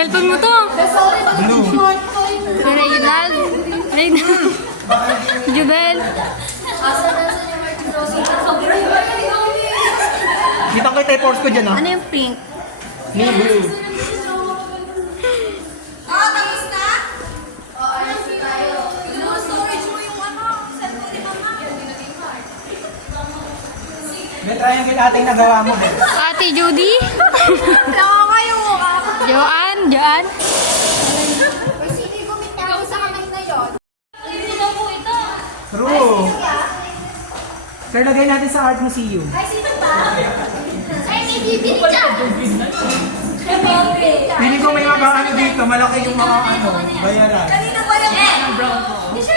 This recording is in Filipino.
Cellphone mo to. Blue. Reynald. Reynald. Jubel. Dito kay tayo force ko dyan, ha? Ano yung pink? Ni blue. Tapos na? Storage mo yung cellphone ni Mama. May triangle ating nagawa mo, eh. Ate Judy. Nakakayo ka. Joanne. Joanne. May sige gumitaw sa kamay na yun. True. Sir, lagay natin sa Art Museum. Ay, sino ba? Ay, may bibili dyan. Feeling ko may mga ano dito, malaki yung mga ano, bayaran. Kanina ba yung brown ko? Di siya